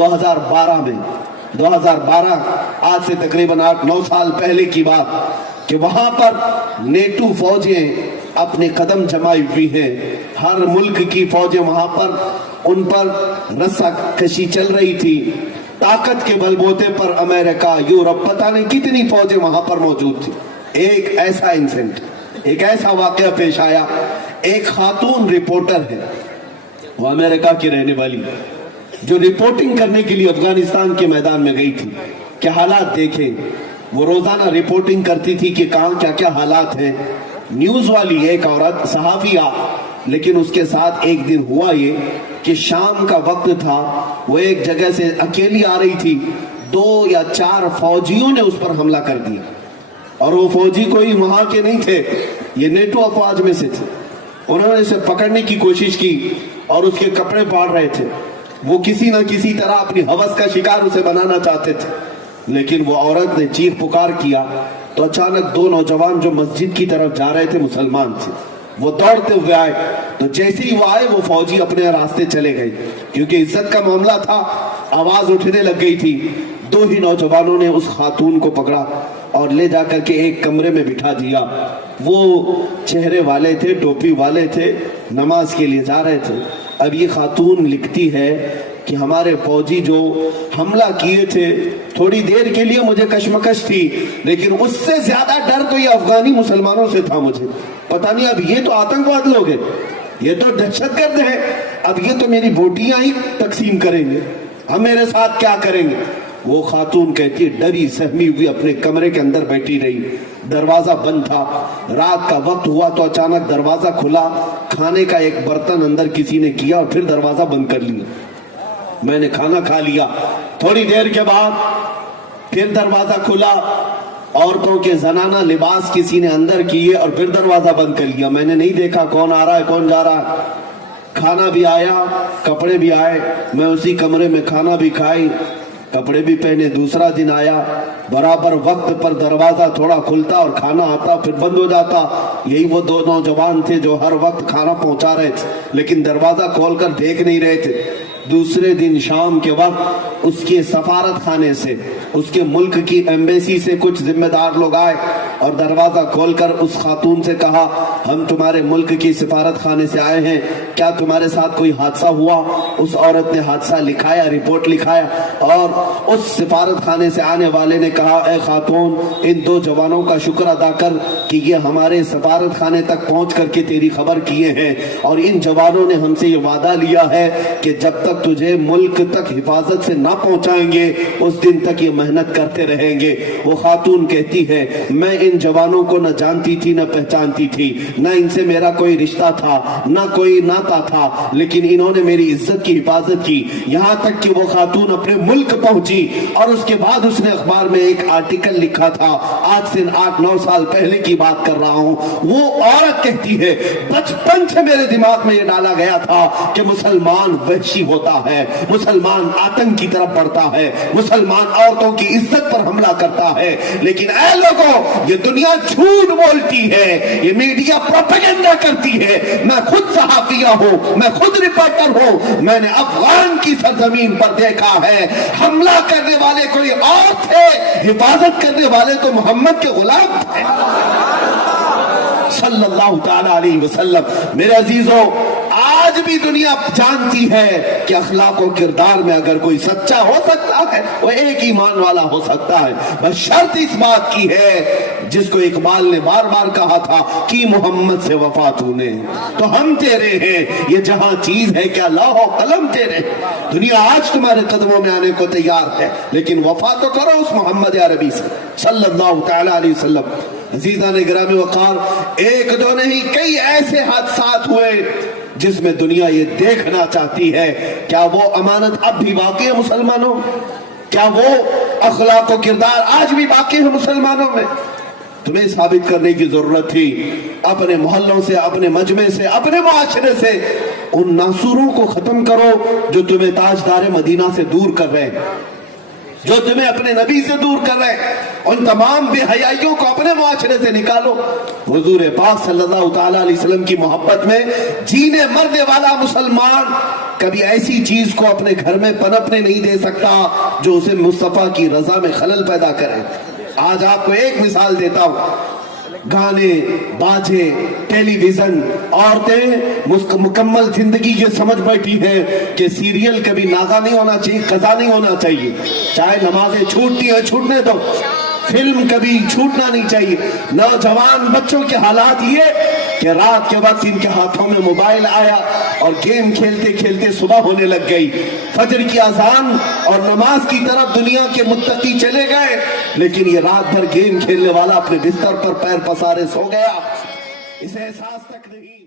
2012 में, 2012 आज से तकरीबन 8-9 साल पहले की बात, कि वहां पर नेटो फौजें अपने कदम जमाई हुई हैं। हर मुल्क की फौजें वहां पर, उन पर रस्सा कशी चल रही थी। ताकत के बलबूते पर अमेरिका, यूरोप, पता नहीं कितनी फौजें वहां पर मौजूद थी। एक ऐसा इंसिडेंट, एक ऐसा वाकया पेश आया। एक खातून रिपोर्टर है, वो अमेरिका की रहने वाली, जो रिपोर्टिंग करने के लिए अफगानिस्तान के मैदान में गई थी। क्या हालात देखे, वो रोजाना रिपोर्टिंग करती थी कि कहां क्या क्या हालात हैं। न्यूज वाली एक औरत, सहाफिया, लेकिन उसके साथ एक दिन हुआ ये कि शाम का वक्त था, वो एक जगह से अकेली आ रही थी। 2 या 4 फौजियों ने उस पर हमला कर दिया, और वो फौजी कोई वहां के नहीं थे, ये नेटो अफवाज में से थे। उन्होंने इसे पकड़ने की कोशिश की और उसके कपड़े फाड़ रहे थे। वो किसी ना किसी तरह अपनी हवस का शिकार उसे बनाना चाहते थे, लेकिन वो औरत ने चीख पुकार किया तो अचानक 2 नौजवान जो मस्जिद की तरफ जा रहे थे, मुसलमान थे, वो दौड़ते हुए आए। तो जैसे ही वो आए, वो फौजी अपने रास्ते चले गए, क्योंकि इज्जत का मामला था, आवाज उठने लग गई थी। 2 ही नौजवानों ने उस खातून को पकड़ा और ले जाकर के एक कमरे में बिठा दिया। वो चेहरे वाले थे, टोपी वाले थे, नमाज के लिए जा रहे थे। अब ये खातून लिखती है कि हमारे फौजी जो हमला किए थे, थोड़ी देर के लिए मुझे कशमकश थी, लेकिन उससे ज्यादा डर तो ये अफगानी मुसलमानों से था मुझे। पता नहीं अब ये तो आतंकवाद लोग हैं, ये तो दहशतगर्द है, अब ये तो मेरी बोटियां ही तकसीम करेंगे, हम मेरे साथ क्या करेंगे। वो खातून कहती है, डरी सहमी हुई अपने कमरे के अंदर बैठी रही। दरवाजा बंद था, रात का वक्त हुआ तो अचानक दरवाजा खुला, खाने का एक बर्तन अंदर किसी ने किया और फिर दरवाजा बंद कर लिया। मैंने खाना खा लिया, थोड़ी देर के बाद फिर दरवाजा खुला, औरतों के जनाना लिबास किसी ने अंदर किए और फिर दरवाजा बंद कर लिया। मैंने नहीं देखा कौन आ रहा है कौन जा रहा है। खाना भी आया, कपड़े भी आए, मैं उसी कमरे में खाना भी खाई, कपड़े भी पहने। दूसरा दिन आया, बराबर वक्त पर दरवाजा थोड़ा खुलता और खाना आता, फिर बंद हो जाता। यही वो 2 नौजवान थे जो हर वक्त खाना पहुंचा रहे थे, लेकिन दरवाजा खोलकर देख नहीं रहे थे। दूसरे दिन शाम के वक्त उसके सफारत खाने से, उसके मुल्क की एम्बेसी से कुछ जिम्मेदार लोग आए और दरवाजा खोलकर उस खातून से कहा, हम तुम्हारे मुल्क की सफारत खाने से आए हैं, क्या तुम्हारे साथ कोई हादसा हुआ। उस औरत ने हादसा लिखाया, रिपोर्ट लिखाया, और उस सफारत खाने से आने वाले ने कहा, ए खातून, इन 2 जवानों का शुक्र अदा कर कि ये हमारे सफारत खाने तक पहुंच करके तेरी खबर किए हैं, और इन जवानों ने हमसे ये वादा लिया है कि जब तक तुझे मुल्क तक हिफाजत से ना पहुंचाएंगे उस दिन तक ये मेहनत करते रहेंगे। वो खातून कहती है, मैं इन जवानों को न जानती थी न पहचानती थी, न इनसे मेरा कोई रिश्ता था, न कोई नाता था, लेकिन इन्होंने मेरी इज्जत की हिफाजत की। यहां तक कि वो खातून अपने मुल्क पहुंची और उसके बाद उसने अखबार में एक आर्टिकल लिखा था, आज से 8-9 साल पहले की बात कर रहा हूं। वो औरत कहती है, बचपन से मेरे दिमाग में ये डाला गया था कि मुसलमान वहशी होता है, मुसलमान आतंक की तरफ बढ़ता है, मुसलमान औरतों की इज्जत पर हमला करता है। लेकिन ऐ लोगों, ये दुनिया झूठ बोलती है, ये मीडिया प्रोपेगेंडा करती है। मैं खुद सहाफिया हूं, मैं खुद रिपोर्टर हूं, मैंने अफगान की सरजमीन पर देखा है, हमला करने वाले कोई और थे, हिफाजत करने वाले तो मोहम्मद के गुलाम थे सल्लल्लाहु ताला अलैहि वसल्लम। मेरे अजीजों, आज भी दुनिया जानती है कि अखलाक और किरदार में अगर कोई सच्चा हो सकता है, वो एक ईमान वाला हो सकता है। बस शर्त इस बात की है, जिसको इकबाल ने बार बार कहा था कि मोहम्मद से वफा तूने, तो हम तेरे हैं, ये जहां चीज है क्या लौह कलम तेरे। दुनिया आज तुम्हारे कदमों में आने को तैयार है, लेकिन वफा तो करो उस मोहम्मद अरबी से सल्लल्लाहु ताला अलैहि वसल्लम। अजीज़ान गिरामी वक़ार, 1-2 नहीं, कई ऐसे हादसात हुए जिसमें दुनिया ये देखना चाहती है, क्या वो अमानत अब भी बाकी है मुसलमानों, क्या वो अखलाक और किरदार आज भी बाकी है मुसलमानों में। तुम्हें साबित करने की जरूरत थी, अपने मोहल्लों से, अपने मजमे से, अपने मुआशरे से उन नासूरों को खत्म करो जो तुम्हें ताजदार मदीना से दूर कर रहे हैं। جو تمہیں اپنے نبی سے دور کر رہے ہیں، ان تمام بے حیائیوں کو اپنے معاشرے سے نکالو۔ حضور پاک صلی اللہ تعالیٰ علیہ وسلم کی محبت میں جینے مرنے والا مسلمان کبھی ایسی چیز کو اپنے گھر میں پنپنے نہیں دے سکتا جو اسے مصطفیٰ کی رضا میں خلل پیدا کرے۔ آج آپ کو ایک مثال دیتا ہوں، گانے، باجے، ٹیلی ویژن، عورتیں مکمل زندگی یہ سمجھ بیٹھی ہیں کہ سیریل کبھی ناغا نہیں ہونا چاہیے، قضا نہیں ہونا چاہیے، چاہے نمازیں چھوٹتی ہیں چھوٹنے دو، فلم کبھی چھوٹنا نہیں چاہیے۔ نوجوان بچوں کے حالات یہ کہ رات کے وقت ان کے ہاتھوں میں موبائل آیا اور گیم کھیلتے کھیلتے صبح ہونے لگ گئی، فجر کی اذان اور نماز کی طرف دنیا کے متقی چلے گئے، لیکن یہ رات بھر گیم کھیلنے والا اپنے بستر پر پیر پسارے سو گیا، اسے احساس تک نہیں۔